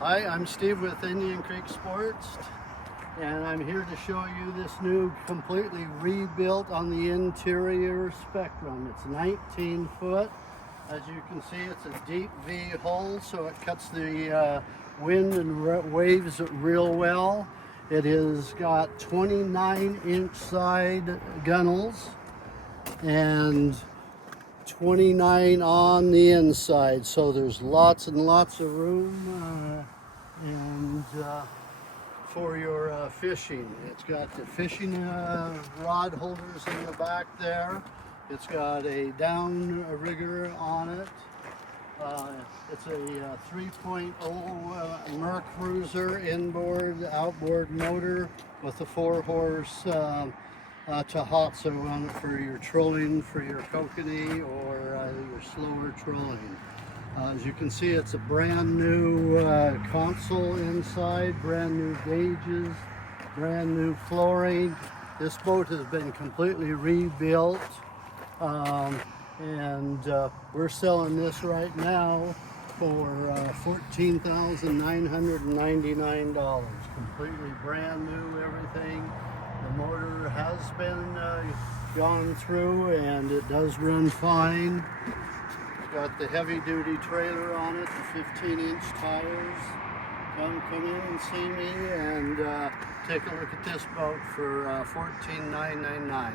Hi, I'm Steve with Indian Creek Sports, and I'm here to show you this new completely rebuilt on the interior Spectrum. It's 19 foot. As you can see, it's a deep V hull, so it cuts the wind and waves real well. It has got 29-inch side gunnels and 29 on the inside, so there's lots and lots of room for your fishing. It's got the fishing rod holders in the back there. It's got a down rigger on it. It's a 3.0 Mer Cruiser inboard outboard motor with a 4-horse Tohatsu on it for your trolling, for your kokanee, or your slower trolling. As you can see, it's a brand new console inside, brand new gauges, brand new flooring. This boat has been completely rebuilt, and we're selling this right now for $14,999. Completely brand new, everything. The motor has been gone through, and it does run fine. It's got the heavy-duty trailer on it, the 15-inch tires. Come in and see me and take a look at this boat for $14,999.